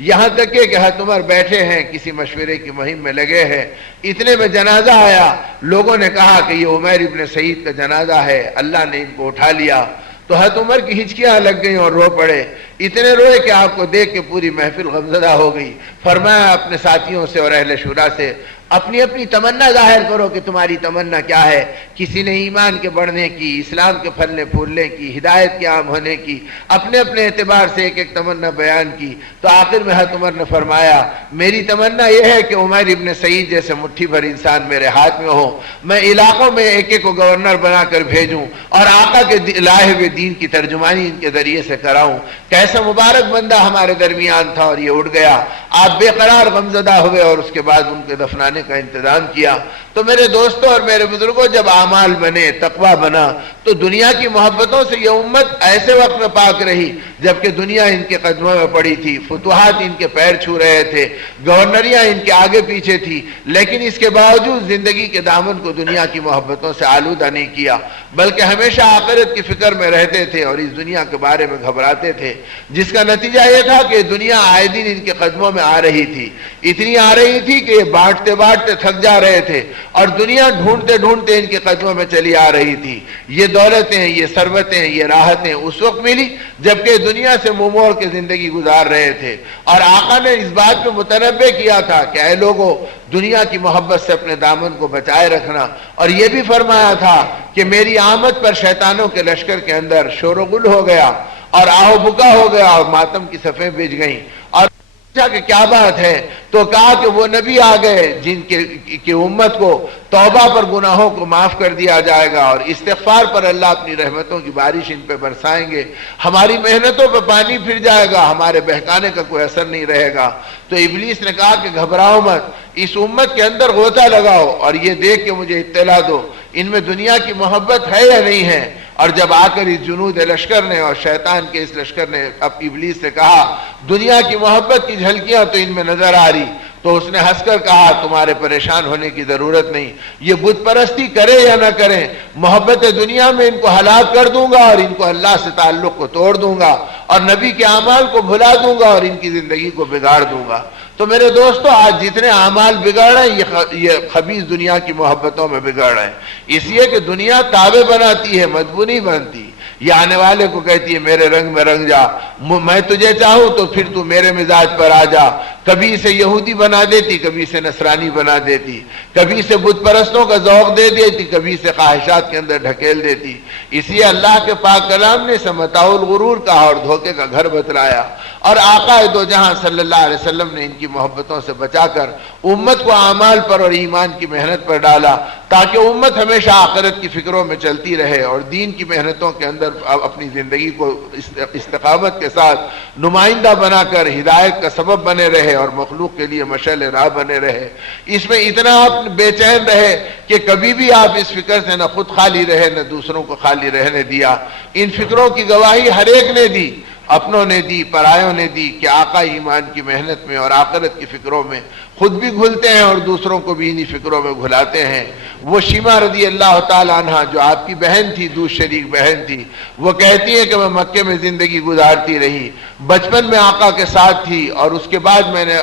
یہاں تک کہ حضرت عمر بیٹھے ہیں کسی مشورے کی مہم میں لگے ہیں، اتنے میں جنازہ آیا، لوگوں نے کہا کہ یہ عمیر ابن سعید کا جنازہ ہے، اللہ نے ان کو اٹھا لیا۔ تو حضرت عمر کی ہچکیاں لگ گئیں اور رو پڑے، اتنے روئے کہ آپ کو دیکھ کے پوری محفل غمزدہ ہو گئی۔ فرمایا اپنے ساتھیوں سے اور اہل شورا سے، اپنی اپنی تمنا ظاہر کرو کہ تمہاری تمنا کیا ہے۔ کسی نے ایمان کے بڑھنے کی، اسلام کے پھلنے پھولنے کی، ہدایت کے عام ہونے کی، اپنے اپنے اعتبار سے ایک ایک تمنا بیان کی۔ تو آخر میں حضرت عمر نے فرمایا میری تمنا یہ ہے کہ عمیر ابن سعید جیسے مٹھی بھر انسان میرے ہاتھ میں ہو، میں علاقوں میں ایک ایک کو گورنر بنا کر بھیجوں اور آقا کے لائے ہوئے دین کی ترجمانی ان کے ذریعے سے کراؤں۔ کیسا مبارک بندہ ہمارے درمیان تھا اور یہ اٹھ گیا۔ آپ بے قرار غمزدہ ہوئے اور اس کے بعد ان کے دفنانے کا انتظام کیا۔ تو میرے دوستوں اور میرے بزرگوں، جب اعمال بنے، تقوی بنا، تو دنیا کی محبتوں سے یہ امت ایسے وقت میں پاک رہی جبکہ دنیا ان کے قدموں میں پڑی تھی، فتوحات ان کے پیر چھو رہے تھے، گورنریاں ان کے آگے پیچھے تھی، لیکن اس کے باوجود زندگی کے دامن کو دنیا کی محبتوں سے آلودہ نہیں کیا، بلکہ ہمیشہ آخرت کی فکر میں رہتے تھے اور اس دنیا کے بارے میں گھبراتے تھے، جس کا نتیجہ یہ تھا کہ دنیا آئے دن ان کے قدموں میں آ رہی تھی، اتنی آ رہی تھی کہ یہ بانٹتے بانٹتے تھک جا رہے تھے اور دنیا ڈھونڈتے ڈھونڈتے ان کے قدموں میں چلی آ رہی تھی۔ یہ دولتیں، یہ ثروتیں، یہ راحتیں اس وقت ملی جبکہ دنیا سے منہ موڑ کے زندگی گزار رہے تھے، اور آقا نے اس بات پہ متنبہ کیا تھا کہ اے لوگو، دنیا کی محبت سے اپنے دامن کو بچائے رکھنا، اور یہ بھی فرمایا تھا کہ میری آمد پر شیطانوں کے لشکر کے اندر شور و غل ہو گیا اور آہو بکا ہو گیا اور ماتم کی صفیں بچ گئیں، اور کہ کیا بات ہے، تو کہا کہ وہ نبی آ گئے جن کی امت کو توبہ پر گناہوں کو معاف کر دیا جائے گا اور استغفار پر اللہ اپنی رحمتوں کی بارش ان پہ برسائیں گے، ہماری محنتوں پہ پانی پھر جائے گا، ہمارے بہکانے کا کوئی اثر نہیں رہے گا۔ تو ابلیس نے کہا کہ گھبراؤ مت، اس امت کے اندر غوطہ لگاؤ اور یہ دیکھ کے مجھے اطلاع دو ان میں دنیا کی محبت ہے یا نہیں ہے۔ اور جب آ کر اس جنود لشکر نے اور شیطان کے اس لشکر نے اب ابلیس سے کہا دنیا کی محبت کی جھلکیاں تو ان میں نظر آ رہی، تو اس نے ہنس کر کہا تمہارے پریشان ہونے کی ضرورت نہیں، یہ بت پرستی کرے یا نہ کریں، محبت دنیا میں ان کو ہلاک کر دوں گا اور ان کو اللہ سے تعلق کو توڑ دوں گا اور نبی کے اعمال کو بھلا دوں گا اور ان کی زندگی کو بگاڑ دوں گا۔ تو میرے دوستو، آج جتنے اعمال بگڑ رہے ہیں یہ خبیث دنیا کی محبتوں میں بگڑ رہے ہیں، اس لیے کہ دنیا تابع بناتی ہے، مدبو نہیں بنتی۔ یہ آنے والے کو کہتی ہے میرے رنگ میں رنگ جا، میں تجھے چاہوں تو پھر تو میرے مزاج پر آ جا، کبھی اسے یہودی بنا دیتی، کبھی اسے نصرانی بنا دیتی، کبھی اسے بت پرستوں کا ذوق دے دیتی، کبھی اسے خواہشات کے اندر ڈھکیل دیتی۔ اس لیے اللہ کے پاک کلام نے اسے متاع الغرور کہا اور دھوکے کا گھر بتلایا، اور آقا دو جہاں صلی اللہ علیہ وسلم نے ان کی محبتوں سے بچا کر امت کو اعمال پر اور ایمان کی محنت پر ڈالا تاکہ امت ہمیشہ آخرت کی فکروں میں چلتی رہے اور دین کی محنتوں کے اندر اپنی زندگی کو استقامت کے ساتھ نمائندہ بنا کر ہدایت کا سبب بنے رہے اور مخلوق کے لیے مشعل راہ بنے رہے۔ اس میں اتنا آپ بے چین رہے کہ کبھی بھی آپ اس فکر سے نہ خود خالی رہے نہ دوسروں کو خالی رہنے دیا۔ ان فکروں کی گواہی ہر ایک نے دی، اپنوں نے دی، پرایوں نے دی، کہ آقا ایمان کی محنت میں اور آخرت کی فکروں میں خود بھی گھلتے ہیں اور دوسروں کو بھی انہی فکروں میں گھلاتے ہیں۔ وہ شیما رضی اللہ تعالیٰ عنہ جو آپ کی بہن تھی، دو شریک بہن تھی، وہ کہتی ہے کہ میں مکے میں زندگی گزارتی رہی، بچپن میں آقا کے ساتھ تھی اور اس کے بعد میں نے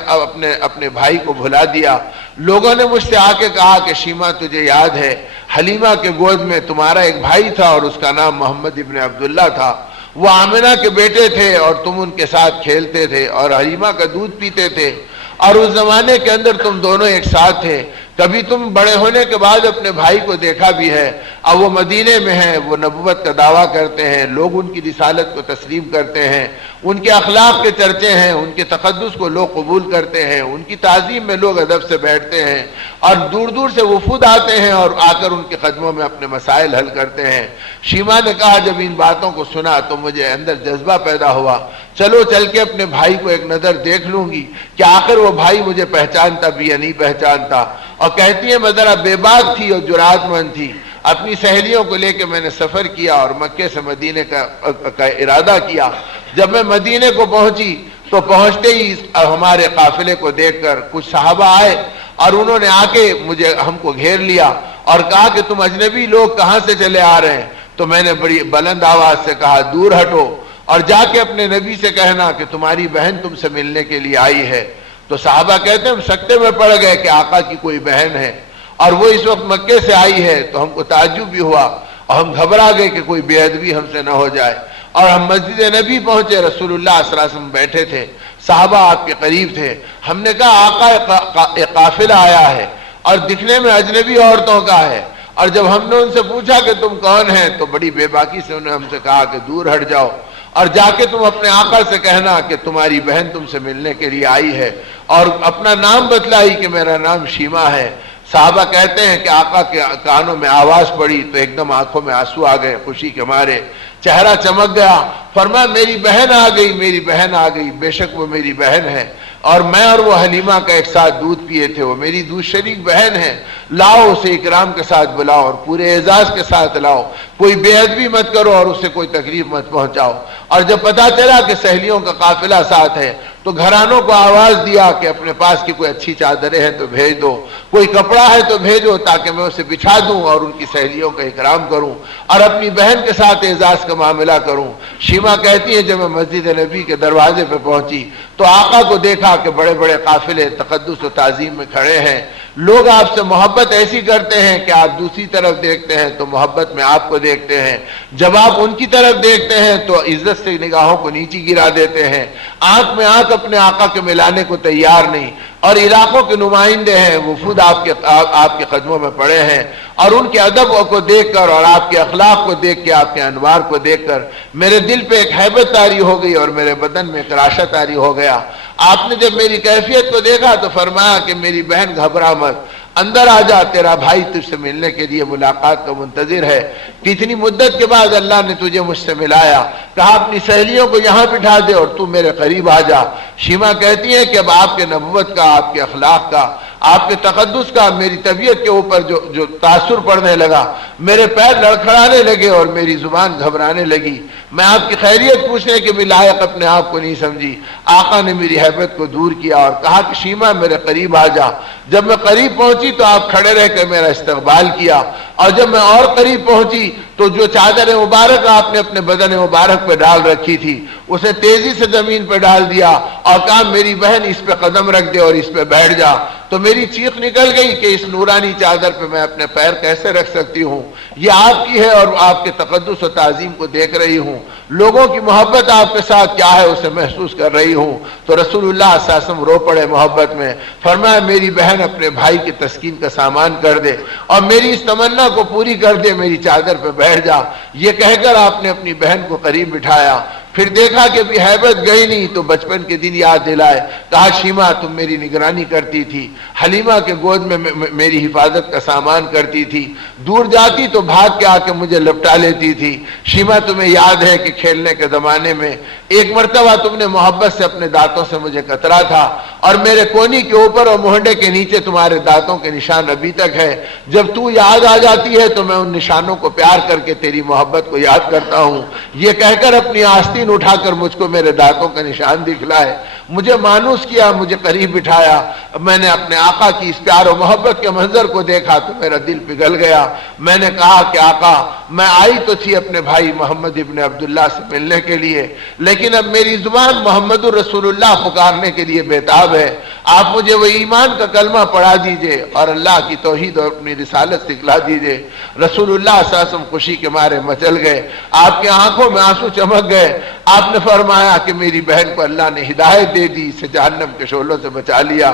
اپنے بھائی کو بھلا دیا۔ لوگوں نے مجھ سے آ کے کہا کہ شیما تجھے یاد ہے حلیمہ کے گود میں تمہارا ایک بھائی تھا اور اس کا نام محمد ابن عبداللہ تھا، وہ آمنہ کے بیٹے تھے اور تم ان کے ساتھ کھیلتے تھے اور حلیمہ کا دودھ پیتے تھے، اور اس زمانے کے اندر تم دونوں ایک ساتھ تھے۔ کبھی تم بڑے ہونے کے بعد اپنے بھائی کو دیکھا بھی ہے، اب وہ مدینے میں ہیں، وہ نبوت کا دعویٰ کرتے ہیں، لوگ ان کی رسالت کو تسلیم کرتے ہیں، ان کے اخلاق کے چرچے ہیں، ان کے تقدس کو لوگ قبول کرتے ہیں، ان کی تعظیم میں لوگ ادب سے بیٹھتے ہیں اور دور دور سے وفود آتے ہیں اور آ کر ان کے قدموں میں اپنے مسائل حل کرتے ہیں۔ شیما نے کہا جب ان باتوں کو سنا تو مجھے اندر جذبہ پیدا ہوا، چلو چل کے اپنے بھائی کو ایک نظر دیکھ لوں گی کہ آخر وہ بھائی مجھے پہچانتا بھی یا نہیں پہچانتا۔ اور کہتی ہے میں ذرا بے باک تھی اور جرأت مند تھی، اپنی سہیلیوں کو لے کے میں نے سفر کیا اور مکے سے مدینے کا ارادہ کیا۔ جب میں مدینے کو پہنچی تو پہنچتے ہی ہمارے قافلے کو دیکھ کر کچھ صحابہ آئے اور انہوں نے آ کے ہم کو گھیر لیا اور کہا کہ تم اجنبی لوگ کہاں سے چلے آ رہے ہیں؟ تو میں نے بڑی بلند آواز سے کہا دور ہٹو، اور جا کے اپنے نبی سے کہنا کہ تمہاری بہن تم سے ملنے کے لیے آئی ہے۔ تو صحابہ کہتے ہیں ہم سکتے میں پڑ گئے کہ آقا کی کوئی بہن ہے اور وہ اس وقت مکے سے آئی ہے، تو ہم کو تعجب بھی ہوا اور ہم گھبرا گئے کہ کوئی بے ادبی ہم سے نہ ہو جائے، اور ہم مسجد نبی پہنچے، رسول اللہ صلی اللہ علیہ وسلم بیٹھے تھے، صحابہ آپ کے قریب تھے۔ ہم نے کہا آقا ایک قافلہ آیا ہے اور دکھنے میں اجنبی عورتوں کا ہے، اور جب ہم نے ان سے پوچھا کہ تم کون ہیں تو بڑی بے باکی سے انہوں نے ہم سے کہا کہ دور ہٹ جاؤ اور جا کے تم اپنے آقا سے کہنا کہ تمہاری بہن تم سے ملنے کے لیے آئی ہے، اور اپنا نام بتلائی کہ میرا نام شیما ہے۔ صحابہ کہتے ہیں کہ آقا کے کانوں میں آواز پڑی تو ایک دم آنکھوں میں آنسو آ گئے خوشی کے مارے، چہرہ چمک گیا، فرمایا میری بہن آ گئی، میری بہن آ گئی، بے شک وہ میری بہن ہے، اور میں اور وہ حلیمہ کا ایک ساتھ دودھ پیے تھے، وہ میری دودھ شریک بہن ہے، لاؤ اسے اکرام کے ساتھ بلاؤ اور پورے اعزاز کے ساتھ لاؤ، کوئی بے ادبی مت کرو اور اسے کوئی تکلیف مت پہنچاؤ۔ اور جب پتا چلا کہ سہیلیوں کا قافلہ ساتھ ہے تو گھرانوں کو آواز دیا کہ اپنے پاس کی کوئی اچھی چادریں ہیں تو بھیج دو، کوئی کپڑا ہے تو بھیجو تاکہ میں اسے بچھا دوں اور ان کی سہیلیوں کا اکرام کروں اور اپنی بہن کے ساتھ اعزاز کا معاملہ کروں۔ شیما کہتی ہے جب میں مسجد نبی کے دروازے پہ پہنچی تو آقا کو دیکھا کہ بڑے بڑے قافلے تقدس و تعظیم میں کھڑے ہیں، لوگ آپ سے محبت ایسی کرتے ہیں کہ آپ دوسری طرف دیکھتے ہیں تو محبت میں آپ کو دیکھتے ہیں، جب آپ ان کی طرف دیکھتے ہیں تو عزت سے نگاہوں کو نیچی گرا دیتے ہیں، آنکھ میں آنکھ اپنے آقا کے ملانے کو تیار نہیں، اور علاقوں کے نمائندے ہیں وفود آپ کے قدموں میں پڑے ہیں، اور ان کے ادب کو دیکھ کر اور آپ کے اخلاق کو دیکھ کے، آپ کے انوار کو دیکھ کر میرے دل پہ ایک ہیبت طاری ہو گئی اور میرے بدن میں ایک راشا طاری ہو گیا۔ آپ نے جب میری کیفیت کو دیکھا تو فرمایا کہ میری بہن گھبرا مت، اندر آ جا، تیرا بھائی تجھ سے ملنے کے لیے ملاقات کا منتظر ہے، کہ اتنی مدت کے بعد اللہ نے تجھے مجھ سے ملایا، کہا اپنی سہیلیوں کو یہاں بٹھا دے اور تو میرے قریب آ جا۔ شیما کہتی ہے کہ اب آپ کے نبوت کا، آپ کے اخلاق کا، آپ کے تقدس کا میری طبیعت کے اوپر جو تاثر پڑنے لگا، میرے پیر لڑکھڑانے لگے اور میری زبان گھبرانے لگی، میں آپ کی خیریت پوچھنے کے بھی لائق اپنے آپ کو نہیں سمجھی۔ آقا نے میری حیبت کو دور کیا اور کہا کہ شیما میرے قریب آ جا۔ جب میں قریب پہنچی تو آپ کھڑے رہ کے میرا استقبال کیا، اور جب میں اور قریب پہنچی تو جو چادر مبارک آپ نے اپنے بدن مبارک پہ ڈال رکھی تھی اسے تیزی سے زمین پہ ڈال دیا اور کہا میری بہن اس پہ قدم رکھ دے اور اس پہ بیٹھ جا۔ تو میری چیخ نکل گئی کہ اس نورانی چادر پہ میں اپنے پیر کیسے رکھ سکتی ہوں، یہ آپ کی ہے اور آپ کے تقدس و تعظیم کو دیکھ رہی ہوں، لوگوں کی محبت آپ کے ساتھ کیا ہے اسے محسوس کر رہی ہوں۔ تو رسول اللہ صلی اللہ علیہ وسلم رو پڑے محبت میں، فرمایا میری بہن اپنے بھائی کی تسکین کا سامان کر دے اور میری اس تمنا کو پوری کر دے، میری چادر پہ بیٹھ جا۔ یہ کہہ کر آپ نے اپنی بہن کو قریب بٹھایا، پھر دیکھا کہ بھی حیبت گئی نہیں تو بچپن کے دن یاد دلائے، کہا شیما تم میری نگرانی کرتی تھی، حلیمہ کے گود میں میری حفاظت کا سامان کرتی تھی، دور جاتی تو بھاگ کے آ کے مجھے لپٹا لیتی تھی۔ شیما تمہیں یاد ہے کہ کھیلنے کے زمانے میں ایک مرتبہ تم نے محبت سے اپنے دانتوں سے مجھے کترا تھا اور میرے کونی کے اوپر اور مہنڈے کے نیچے تمہارے دانتوں کے نشان ابھی تک ہے، جب تو یاد آ جاتی ہے تو میں ان نشانوں کو پیار کر کے تیری محبت کو یاد کرتا ہوں۔ یہ کہہ کر اپنی آستین اٹھا کر مجھ کو میرے دانتوں کا نشان دکھلائے، مجھے مانوس کیا، مجھے قریب بٹھایا، میں نے اپنے آقا کی اس پیار و محبت کے منظر کو دیکھا تو میرا دل پگھل گیا۔ میں نے کہا کہ آقا میں آئی تو تھی اپنے بھائی محمد ابن عبداللہ سے ملنے کے لیے، لیکن اب میری زبان محمد الرسول اللہ پکارنے کے لیے بےتاب ہے، آپ مجھے وہ ایمان کا کلمہ پڑھا دیجئے اور اللہ کی توحید اور اپنی رسالت سکھلا دیجئے۔ رسول اللہ صلی اللہ علیہ وسلم خوشی کے مارے مچل گئے، آپ کے آنکھوں میں آنسو چمک گئے۔ آپ نے فرمایا کہ میری بہن کو اللہ نے ہدایت دے دی، اسے جہنم کے شعلوں سے بچا لیا۔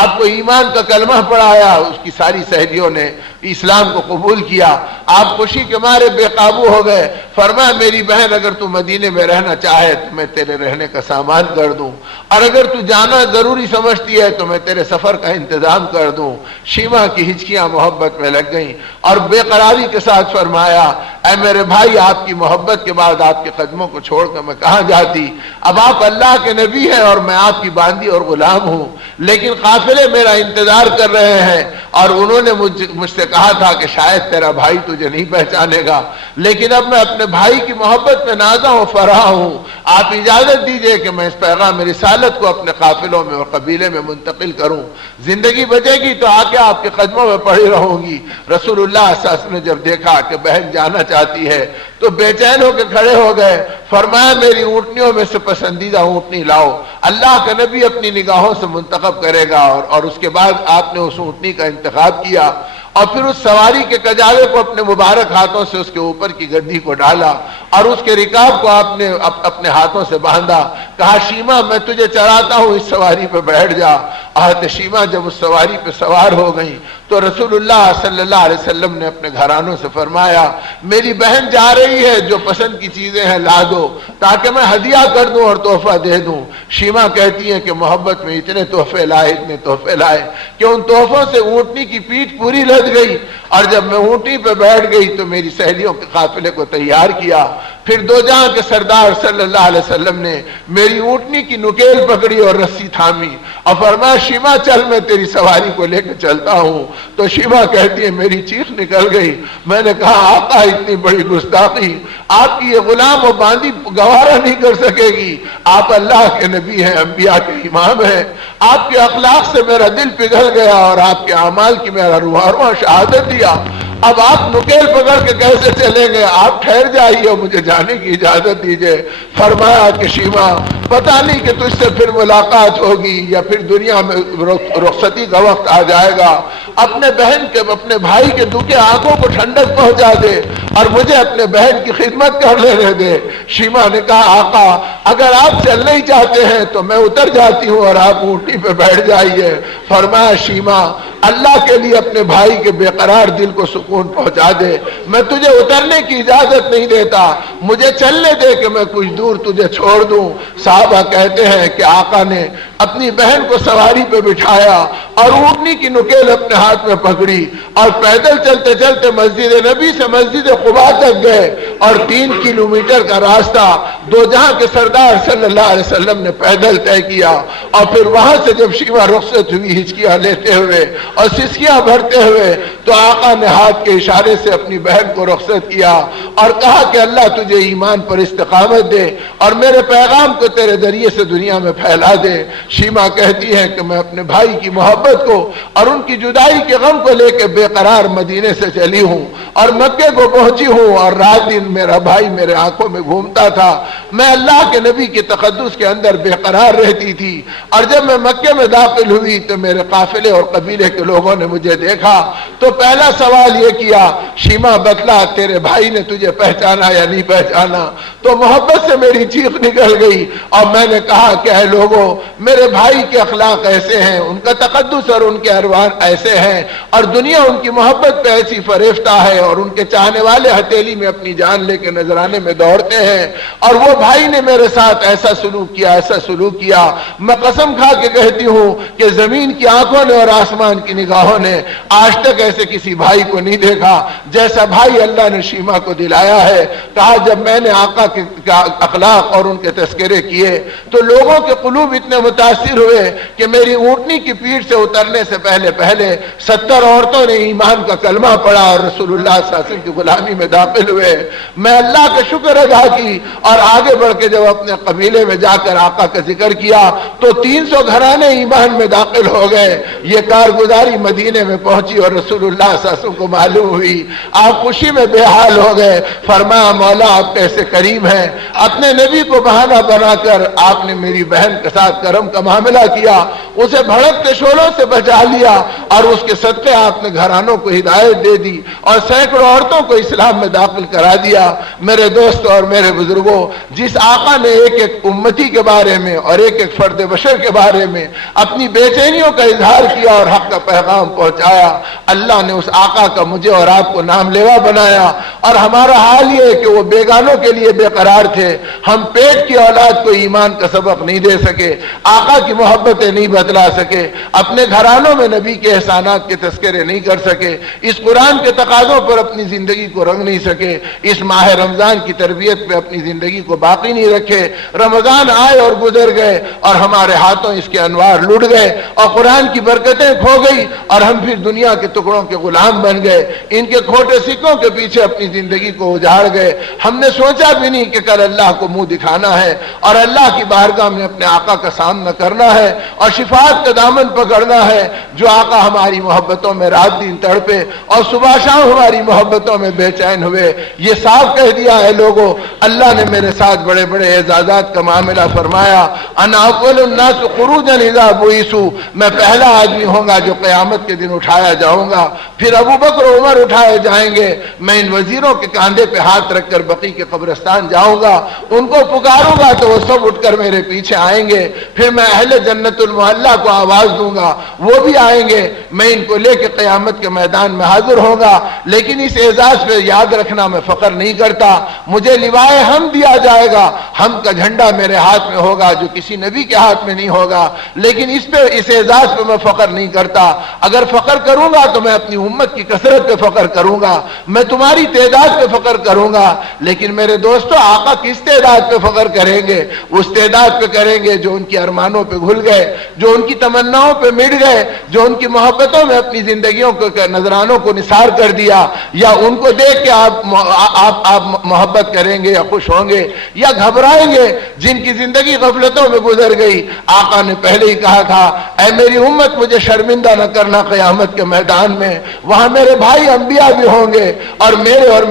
آپ کو ایمان کا کلمہ پڑھایا، اس کی ساری سہیلیوں نے اسلام کو قبول کیا، آپ خوشی کے مارے بے قابو ہو گئے۔ فرمایا میری بہن اگر تو مدینے میں رہنا چاہے تو میں تیرے رہنے کا سامان کر دوں، اور اگر تو جانا ضروری سمجھتی ہے تو میں تیرے سفر کا انتظام کر دوں۔ شیما کی ہچکیاں محبت میں لگ گئیں اور بے قراری کے ساتھ فرمایا اے میرے بھائی آپ کی محبت کے بعد آپ کے قدموں کو چھوڑ کر میں کہاں جاتی، اب آپ اللہ کے نبی ہیں اور میں آپ کی باندی اور غلام ہوں، لیکن قافلے میرا انتظار کر رہے ہیں اور انہوں نے مجھ سے کہا تھا کہ شاید تیرا بھائی تجھے نہیں پہچانے گا، لیکن اب میں اپنے بھائی کی محبت میں نازاں و فرح ہوں، آپ اجازت دیجئے کہ میں اس پیغام رسالت کو اپنے قافلوں میں اور قبیلے میں منتقل کروں، زندگی بچے گی تو آ کے آپ کے قدموں میں پڑی رہوں گی۔ رسول اللہ صلی اللہ علیہ وسلم نے جب دیکھا کہ بہن جانا چاہتی ہے تو بے چین ہو کے کھڑے ہو گئے، فرمایا میری اونٹنیوں میں سے پسندیدہ اونٹنی لاؤ، اللہ کا نبی اپنی نگاہوں سے منتخب کرے گا۔ اور اس کے بعد آپ نے اس اونٹنی کا انتخاب کیا اور پھر اس سواری کے کجاوے کو اپنے مبارک ہاتھوں سے اس کے اوپر کی گدی کو ڈالا اور اس کے رکاب کو آپ نے اپنے ہاتھوں سے باندھا، کہا شیما میں تجھے چراتا ہوں، اس سواری پہ بیٹھ جا۔ حضرت شیما جب اس سواری پہ سوار ہو گئی تو رسول اللہ صلی اللہ علیہ وسلم نے اپنے گھرانوں سے فرمایا میری بہن جا رہی ہے، جو پسند کی چیزیں ہیں لا دو تاکہ میں ہدیہ کر دوں اور تحفہ دے دوں۔ شیما کہتی ہیں کہ محبت میں اتنے تحفے لائے کہ ان تحفوں سے اونٹنی کی پیٹھ پوری لد گئی، اور جب میں اونٹنی پہ بیٹھ گئی تو میری سہیلیوں کے قافلے کو تیار کیا۔ پھر دو جہاں کے سردار صلی اللہ علیہ وسلم نے میری اونٹنی کی نکیل پکڑی اور رسی تھامی اور فرمایا شیما چل میں تیری سواری کو لے کے چلتا ہوں۔ تو شیما کہتی ہے میری چیخ نکل گئی، میں نے کہا آقا اتنی بڑی گستاخی آپ کی یہ غلام و باندی گوارا نہیں کر سکے گی، آپ اللہ کے نبی ہیں، انبیاء کے امام ہیں، آپ کے اخلاق سے میرا دل پگھل گیا اور آپ کے اعمال کی میرا روح شہادت دیا، اب آپ نکیل پکڑ کے کیسے چلیں گے، آپ ٹھہر جائیے اور مجھے جانے کی اجازت دیجئے۔ فرمایا کہ شیما پتہ نہیں کہ تجھ سے پھر ملاقات ہوگی یا پھر دنیا میں رخصتی کا وقت آ جائے گا، اپنے بہن کے اپنے بھائی کے دکھے آنکھوں کو ٹھنڈک پہنچا دے اور مجھے اپنے بہن کی خدمت کر لینے دے۔ شیما نے کہا آقا اگر آپ چلنا ہی چاہتے ہیں تو میں اتر جاتی ہوں اور آپ اونٹنی پہ بیٹھ جائیے۔ فرمایا شیما اللہ کے لیے اپنے بھائی کے بے قرار دل کو سکون پہنچا دے، میں تجھے اترنے کی اجازت نہیں دیتا، مجھے چلنے دے کہ میں کچھ دور تجھے چھوڑ دوں۔ صحابہ کہتے ہیں کہ آقا نے اپنی بہن کو سواری پہ بٹھایا اور اونٹنی کی نکیل اپنے ہاتھ میں پکڑی اور پیدل چلتے چلتے مسجد نبی سے مسجد قباء تک گئے، اور 3 کلومیٹر کا راستہ دو جہاں کے سردار صلی اللہ علیہ وسلم نے پیدل طے کیا، اور پھر وہاں سے جب شیما رخصت ہوئی ہچکیاں لیتے ہوئے اور سسکیاں بھرتے ہوئے تو آقا نے ہاتھ کے اشارے سے اپنی بہن کو رخصت کیا اور کہا کہ اللہ تجھے ایمان پر استقامت دے اور میرے پیغام کو تیرے ذریعے سے دنیا میں پھیلا دے۔ شیما کہتی ہے کہ میں اپنے بھائی کی محبت کو اور ان کی جدائی کے غم کو لے کے بے قرار مدینے سے چلی ہوں اور مکے کو پہنچی ہوں، اور رات دن میرا بھائی میرے آنکھوں میں گھومتا تھا، میں اللہ کے نبی کے تقدس کے اندر بے قرار رہتی تھی، اور جب میں مکے میں داخل ہوئی تو میرے قافلے اور قبیلے کے لوگوں نے مجھے دیکھا تو پہلا سوال یہ کیا شیما بتلا تیرے بھائی نے تجھے پہچانا یا نہیں پہچانا؟ تو محبت سے میری چیخ نکل گئی اور میں نے کہا کہ اے لوگوں میرے بھائی کے اخلاق ایسے ہیں، ان کا تقدس اور ان کے اروان ایسے ہیں، اور دنیا ان کی محبت پہ ایسی فریفتہ ہے، اور ان کے چاہنے والے ہتھیلی میں اپنی جان لے کے نذرانے میں دوڑتے ہیں، اور وہ بھائی نے میرے ساتھ ایسا سلوک کیا، میں قسم کھا کے کہتی ہوں کہ زمین کی آنکھوں نے اور آسمان کی نگاہوں نے آج تک ایسے کسی بھائی کو نہیں دیکھا جیسا بھائی اللہ نے شیما کو دلایا ہے۔ کہا جب میں نے آقا کے اخلاق اور ان کے تذکرے کیے تو لوگوں کے قلوب اتنے متاثر ہوئے کہ میری اونٹنی کی پیٹھ سے اترنے سے پہلے 70 عورتوں نے ایمان کا کلمہ پڑھا اور رسول اللہ صلی اللہ علیہ وسلم کی غلامی میں داخل ہوئے۔ میں اللہ کا شکر ادا کی اور آگے بڑھ کے جب اپنے قبیلے میں جا کر آقا کا ذکر کیا تو 300 گھرانے ایمان میں داخل ہو گئے۔ یہ کارگزاری مدینے میں پہنچی اور رسول اللہ صلی اللہ علیہ وسلم کو معلوم ہوئی، آپ خوشی میں بے حال ہو گئے۔ فرمایا مولا آپ کیسے کریم ہیں، اپنے نبی کو بہانہ بنا کر آپ نے میری بہن کے ساتھ کرم کا معاملہ کیا، اسے بھڑکتے شعلوں سے بچا لیا، اور اس کے صدقے آپ نے گھرانوں کو ہدایت دے دی اور سینکڑوں عورتوں کو اسلام میں داخل کرا دیا۔ میرے دوستوں اور میرے بزرگوں، جس آقا نے ایک ایک امتی کے بارے میں اور ایک ایک فرد بشر کے بارے میں اپنی بے چینیوں کا اظہار کیا اور حق کا پیغام پہنچایا، اللہ نے اس آقا کا مجھے اور آپ کو نام لیوا بنایا۔ اور ہمارا حال یہ ہے کہ وہ بیگانوں کے لیے بے قرار تھے، ہم پیٹ کی اولاد کو ایمان کا سبق نہیں دے سکے، آقا کی محبتیں نہیں بتلا سکے، اپنے گھرانوں میں نبی کے احسانات کے تذکرے نہیں کر سکے، اس قرآن کے تقاضوں پر اپنی زندگی کو رنگ نہیں سکے، اس ماہ رمضان کی تربیت پہ اپنی زندگی کو باقی نہیں رکھے۔ رمضان آئے اور گزر گئے اور ہمارے ہاتھوں اس کے انوار لٹ گئے اور قرآن کی برکتیں کھو گئی، اور ہم پھر دنیا کے ٹکڑوں کے غلام بن گئے، ان کے کھوٹے سکوں کے پیچھے اپنی زندگی کو اجاڑ گئے۔ ہم نے سوچا بھی نہیں کہ کل اللہ کو منہ دکھانا ہے، اور اللہ اللہ کی بارگاہ میں اپنے آقا کا سامنا کرنا ہے اور شفاعت کا دامن پکڑنا ہے۔ جو آقا ہماری محبتوں میں رات دن تڑپے اور صبح شام ہماری محبتوں میں بے چین ہوئے، یہ صاف کہہ دیا ہے لوگوں، اللہ نے میرے ساتھ بڑے بڑے اعزازات کا معاملہ فرمایا۔ انا اول الناس خروجا اذا بعثوا، میں پہلا آدمی ہوں گا جو قیامت کے دن اٹھایا جاؤں گا، پھر ابو بکر و عمر اٹھائے جائیں گے، میں ان وزیروں کے کاندھے پہ ہاتھ رکھ کر بقیع کے قبرستان جاؤں گا، ان کو پکاروں گا تو وہ سب اٹھ کر میرے پیچھے آئیں گے، پھر میں اہل جنت المعلیٰ کو آواز دوں گا، وہ بھی آئیں گے، میں ان کو لے کے قیامت کے میدان میں حاضر ہوں گا۔ لیکن اس اعزاز پہ یاد رکھنا میں فخر نہیں کرتا، مجھے لوائے حمد دیا جائے گا، حمد کا جھنڈا میرے ہاتھ میں ہوگا جو کسی نبی کے ہاتھ میں نہیں ہوگا، لیکن اس اعزاز پہ میں فخر نہیں کرتا۔ اگر فخر کروں گا تو میں اپنی امت کی کثرت پہ فخر کروں گا، میں تمہاری تعداد پہ فخر کروں گا، لیکن میرے دوستو آقا کس تعداد پہ فخر کریں گے؟ اس تعداد پہ کریں گے جو ان کی ارمانوں پہ گھل گئے، جو ان کی تمناؤں پہ مٹ گئے، جو ان کی محبتوں میں اپنی زندگیوں کو نذرانوں کو نثار کر دیا، یا ان کو دیکھ کے آپ محبت کریں گے یا خوش ہوں گے یا گھبرائیں گے، جن کی زندگی غفلتوں میں گزر گئی۔ آقا نے پہلے ہی کہا تھا، اے میری امت مجھے شرمندہ نہ کرنا قیامت کے میدان میں، وہاں میرے بھائی انبیاء بھی ہوں گے اور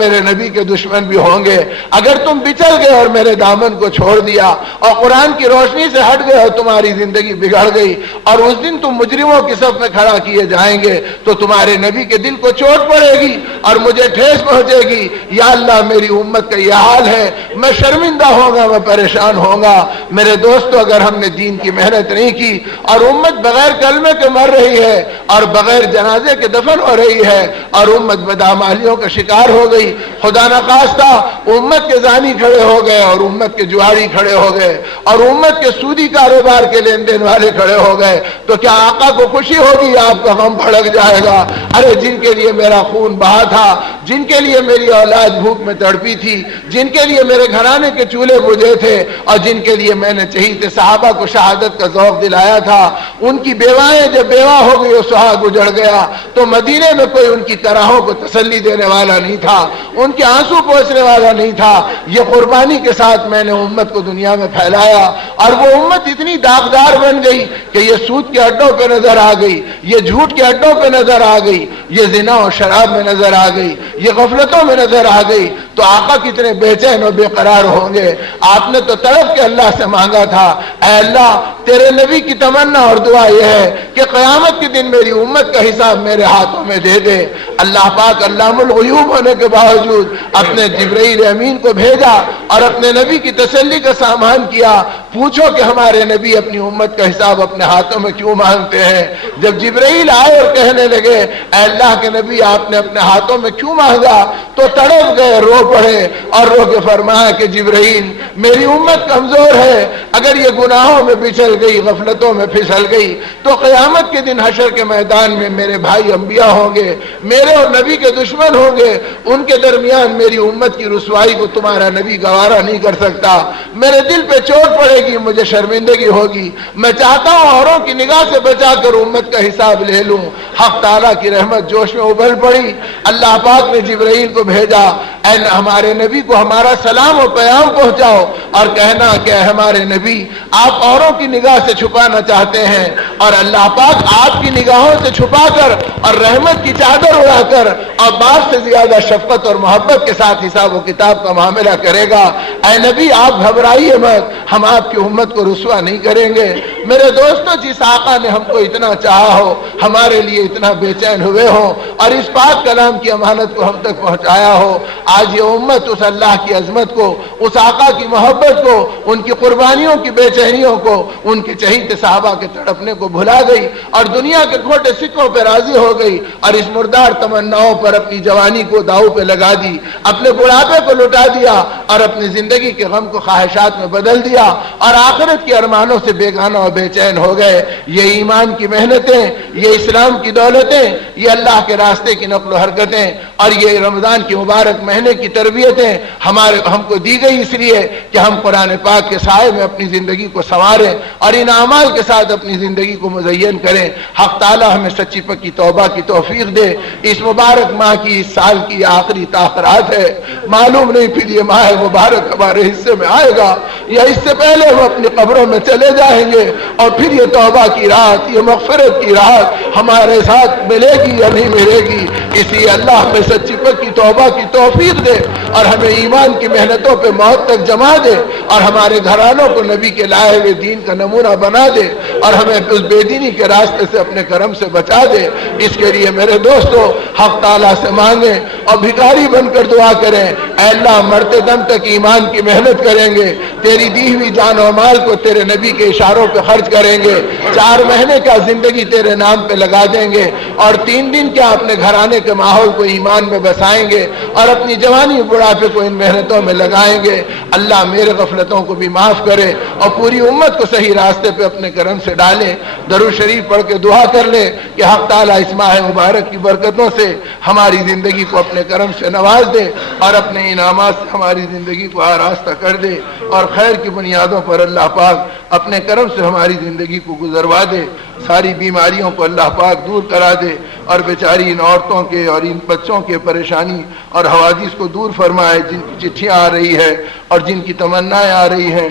میرے نبی کے دشمن بھی ہوں گے۔ اگر تم بچل گئے اور میرے دامن کو چھوڑ دیا اور قرآن کی روشنی سے ہٹ گئے اور تمہاری زندگی بگڑ گئی اور اس دن تم مجرموں کی صف میں کھڑا کیے جائیں گے تو تمہارے نبی کے دل کو چوٹ پڑے گی اور مجھے ٹھیس پہنچے گی۔ یا اللہ میری امت کا یہ حال ہے، میں شرمندہ ہوں گا، میں پریشان ہوں گا۔ میرے دوستو اگر ہم نے دین کی محنت نہیں کی اور امت بغیر کلمے کے مر رہی ہے اور بغیر جنازے کے دفن ہو رہی ہے اور امت بدعمالیوں کا شکار ہو گئی، خدا نخواستہ امت کے زانی کھڑے ہو گئے اور امت کے جواری کھڑے ہو گئے اور امت کے سودی کاروبار کے لین دین والے کھڑے ہو گئے، تو کیا آقا کو خوشی ہوگی؟ آپ کا غم بھڑک جائے گا۔ ارے جن کے لیے میرا خون بہا تھا، جن کے لیے میری اولاد بھوک میں تڑپی تھی، جن کے لیے میرے گھرانے کے چولہے بجھے تھے اور جن کے لیے میں نے چہیتے صحابہ کو شہادت کا ذوق دلایا تھا، ان کی بیوائیں جب بیوہ ہو گئی اور سہاگ اجڑ گیا تو مدینے میں کوئی ان کی کراہوں کو تسلی دینے والا نہیں تھا، ان کے آنسو پوچھنے والا نہیں تھا۔ یہ قربانی کے ساتھ میں نے امت کو دنیا میں پھیلایا اور وہ امت اتنی داغدار بن گئی کہ یہ سود کے اڈوں پہ نظر آ گئی، یہ جھوٹ کے اڈوں پہ نظر آ گئی، یہ زنا اور شراب میں نظر آ گئی، یہ غفلتوں میں نظر آ گئی، تو آقا کتنے بے چین اور بے قرار ہوں گے۔ آپ نے تو تڑپ کے اللہ سے مانگا تھا، اے اللہ تیرے نبی کی تمنا اور دعا یہ ہے کہ قیامت کے دن میری امت کا حساب میرے ہاتھوں میں دے دے۔ اللہ پاک علام الغیوب ہونے کے باوجود اپنے جبرائیل امین کو بھیجا اور اپنے نبی کی تسلی کا سامان کیا، پوچھو کہ ہمارے نبی اپنی امت کا حساب اپنے ہاتھوں میں کیوں مانگتے ہیں؟ جب جبرائیل آئے اور کہنے لگے اے اللہ کے نبی آپ نے اپنے ہاتھوں میں کیوں مانگا، تو تڑپ گئے، رو پڑے اور رو کے فرمایا کہ جبرائیل میری امت کمزور ہے، اگر یہ گناہوں میں بچل گئی، غفلتوں میں پھسل گئی تو قیامت کے دن حشر کے میدان میں میرے بھائی انبیاء ہوں گے، میرے اور نبی کے دشمن ہوں گے، ان کے درمیان میری امت کی رسوائی کو تمہارا نبی گوارا نہیں کر سکتا، میرے دل پہ چوٹ پڑے گی، مجھے شرمندگی ہوگی، میں چاہتا ہوں اوروں کی نگاہ سے بچا کر امت کا حساب لے لوں۔ حق تعالیٰ کی رحمت جوش میں ابل پڑی، اللہ پاک نے جبرائیل کو بھیجا، اے ہمارے نبی کو ہمارا سلام و پیام پہنچاؤ اور کہنا کہ اے ہمارے نبی آپ اوروں کی نگاہ سے چھپانا چاہتے ہیں اور اللہ پاک آپ کی نگاہوں سے چھپا کر اور رحمت کی چادر اڑا کر اور باپ سے زیادہ شفقت اور محبت کے ساتھ حساب و کتاب کا معاملہ کرے گا۔ اے نبی آپ گھبرائیے مت، ہم آپ کی امت کو رسوا نہیں کریں گے۔ میرے دوستو جس آقا نے ہم کو اتنا چاہا ہو، ہمارے لیے اتنا بے چین ہوئے ہو اور اس پاک کلام کی امانت کو ہم تک پہنچایا ہو، آج یہ امت اس اللہ کی عظمت کو، اس آقا کی محبت کو، ان کی قربانیوں کی بے چینیوں کو، ان کے چہیتے صحابہ کے تڑپنے کو بھلا گئی اور دنیا کے کھوٹے سکوں پہ راضی ہو گئی اور اس مردار تمناؤں پر اپنی جوانی کو داؤ پہ لگا دی، اپنے بڑھاپے کو لٹا دیا اور اپنی زندگی کے غم کو خواہشات میں بدل دیا اور آخرت کے ارمانوں سے بیگانہ اور بے چین ہو گئے۔ یہ ایمان کی محنتیں، یہ اسلام کی دولتیں، یہ اللہ کے راستے کی نقل و حرکتیں اور یہ رمضان کی مبارک مہینے کی تربیتیں ہم کو دی گئی اس لیے کہ ہم قرآن پاک کے سائے میں اپنی زندگی کو سنواریں اور ان اعمال کے ساتھ اپنی زندگی کو مزین کریں۔ حق تعالی ہمیں سچی پکی توبہ کی توفیق دے۔ اس مبارک ماہ کی، اس سال کی آخری تاخرات ہے، معلوم نہیں پھر یہ ماہ مبارک ہمارے حصے میں آئے گا یا اس سے پہلے ہم اپنی قبروں میں چلے جائیں گے، اور پھر یہ توبہ کی رات، یہ مغفرت کی رات ہمارے ساتھ ملے گی یا نہیں ملے گی۔ اس لیے اللہ ہمیں سچی پکی توبہ کی توفیق دے اور ہمیں ایمان کی محنتوں پہ موت تک جما دے، اور ہمارے گھرانوں کو نبی کے لائے ہوئے دین کا نمونہ بنا دے، اور ہمیں اس بے دینی کے راستے سے اپنے کرم سے بچا دے۔ اس کے لیے میرے دوستو حق تعالیٰ سے مانگیں اور بھکاری بن کر دعا کریں، اے اللہ مرتے دم تک ایمان کی محنت کریں گے، تیری دی ہوئی جان و مال کو تیرے نبی کے اشاروں پہ خرچ کریں گے، 4 مہینے کا زندگی تیرے نام پہ لگا دیں گے، اور 3 دن کیا اپنے گھرانے کے ماحول کو ایمان میں بسائیں گے، اور اپنی جوانی بڑھاپے کو ان محنتوں میں لگائیں گے۔ اللہ میرے غفلتوں کو بھی معاف کرے اور پوری امت کو صحیح راستے پہ اپنے کرم سے ڈالے۔ درود شریف پڑھ کے دعا کر لے کہ حق تعالیٰ اس ماہ مبارک کی برکتوں سے ہماری زندگی کو اپنے کرم سے نواز دے اور اپنے انعامات سے ہماری زندگی کو آراستہ کر دے، اور خیر کی بنیادوں پر اللہ پاک اپنے کرم سے ہماری زندگی کو گزروا دے، ساری بیماریوں کو اللہ پاک دور کرا دے، اور بیچاری ان عورتوں کے اور ان بچوں کے پریشانی اور حوادث کو دور فرمائے، جن کی چٹھیاں آ رہی ہے اور جن کی تمنائیں آ رہی ہیں۔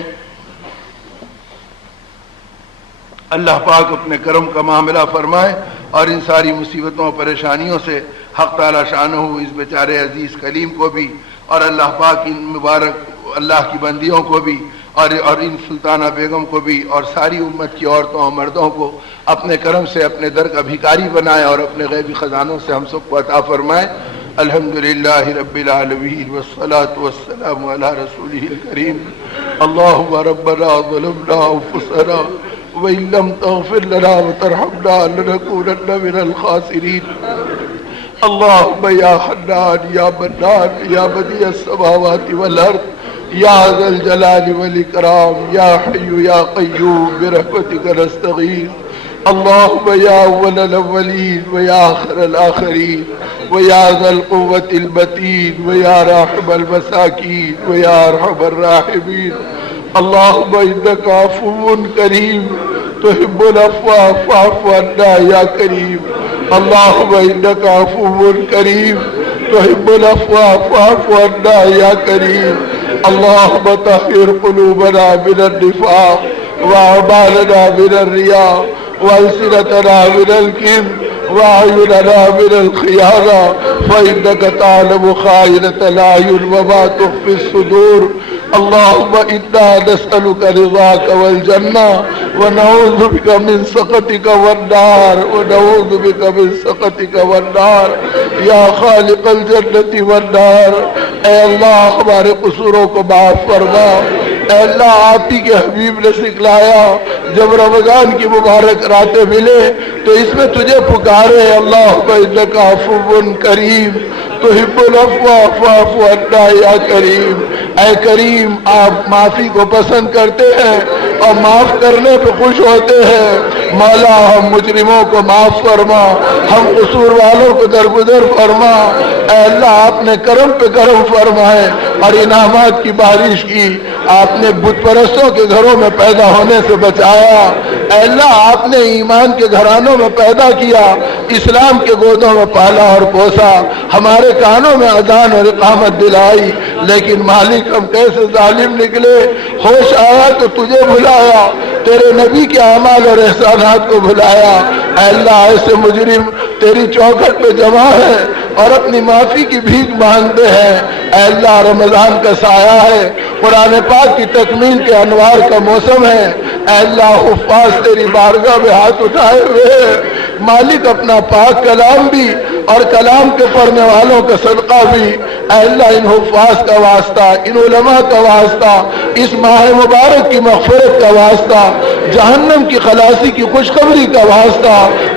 اللہ پاک اپنے کرم کا معاملہ فرمائے اور ان ساری مصیبتوں اور پریشانیوں سے حق تعالی شانہ اس بیچارے عزیز کلیم کو بھی، اور اللہ پاک ان مبارک اللہ کی بندیوں کو بھی، اور ان سلطانہ بیگم کو بھی، اور ساری امت کی عورتوں اور مردوں کو اپنے کرم سے اپنے در کا بھکاری بنائے اور اپنے غیبی خزانوں سے ہم سب کو عطا فرمائے۔ الحمدللہ رب العالمین والصلاة والسلام علی رسولہ الکریم۔ اللہم ربنا ظلمنا انفسنا وإن لم تغفر لنا وترحمنا لنكونن من الخاسرين۔ اللهم يا حنان يا منان يا بديع السماوات والأرض يا ذا الجلال والإكرام يا حي يا قيوم برحمتك نستغيث۔ اللهم يا أول الأولين ويا آخر الآخرين ويا ذا القوة المتين ويا راحم المساكين ويا أرحم الراحمين، اللهم إنك عفو كريم تحب العفو فاعف عنا يا كريم۔ اللهم إنك عفو كريم تحب العفو فاعف عنا يا كريم۔ اللهم طهر قلوبنا من النفاق وأعمالنا من الرياء وألسنتنا من الكذب وأعيننا من الخيانة، فإنك تعلم خائنة الأعين وما تخفي الصدور۔ اللهم إنا نسألك رضاك والجنة ونعوذ بك من سخطك والنار، ونعوذ بك من سخطك والنار یا خالق الجنة والنار۔ اے اللہ ہمارے قصوروں کو معاف فرما۔ اے اللہ آپ ہی کے حبیب نے سکھلایا جب رمضان کی مبارک راتیں ملے تو اس میں تجھے پکارے، اللہم انک عفو کریم تحب العفو فاعف عنا یا کریم۔ اے کریم آپ معافی کو پسند کرتے ہیں اور معاف کرنے پہ خوش ہوتے ہیں، مولا ہم مجرموں کو معاف فرما، ہم قصور والوں کو درگزر فرما۔ اے اللہ آپ نے کرم پہ کرم فرمائے اور انعامات کی بارش کی، آپ نے بت پرستوں کے گھروں میں پیدا ہونے سے بچایا۔ اے اللہ آپ نے ایمان کے گھرانوں میں پیدا کیا، اسلام کے گودوں میں پالا اور پوسا، ہمارے کانوں میں اذان اور اقامت دلائی، لیکن مالک ہم کیسے ظالم نکلے، ہوش آیا تو تجھے بھلایا، تیرے نبی کے اعمال اور احسانات کو بھلایا۔ اے اللہ ایسے مجرم تیری چوکھٹ پہ جمع ہے اور اپنی معافی کی بھیک مانگتے ہیں۔ اے اللہ رمضان کا سایہ ہے، قرآن پاک کی تکمیل کے انوار کا موسم ہے، اے اللہ حفاظ تیری بارگاہ میں ہاتھ اٹھائے ہوئے ہیں، مالک اپنا پاک کلام بھی اور کلام کے پڑھنے والوں کا صدقہ بھی، اے اللہ ان حفاظ کا واسطہ، ان علماء کا واسطہ، اس ماہ مبارک کی مغفرت کا واسطہ، جہنم کی خلاصی کی خوشخبری کا واسطہ،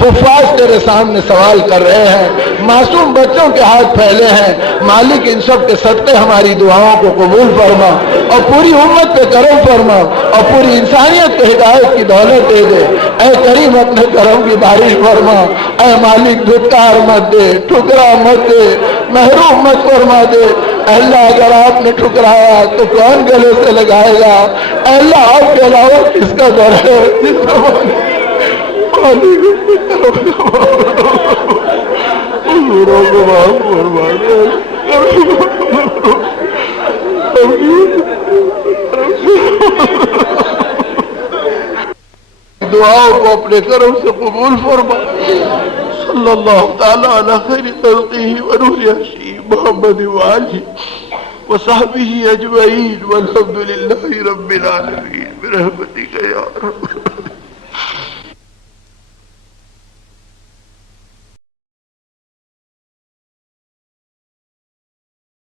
حفاظ تیرے سامنے سوال کر رہے ہیں، معصوم بچوں کے ہاتھ پھیلے ہیں، مالک ان سب کے صدقے ہماری دعاؤں کو قبول فرما اور پوری امت پہ کرم فرما اور پوری انسانیت کو ہدایت کی دولت دے دے۔ اے کریم اپنے کرم کی بارش فرما، اے مالک دھتکار مت دے، ٹھکرا مت دے، محروم مت فرما دے۔ اے اللہ اگر آپ نے ٹھکرایا تو کون گلے سے لگائے گا؟ اے اللہ آپ کے علاوہ کس کا در ہے؟ دعاؤں کو اپنے کرم سے قبول فرما۔ صلی اللہ تعالی علی خیر خلقہ ونور عرشہ محمد وآلہ وصحبہ اجمعین والحمد للہ رب العالمین برحمتک یا رب۔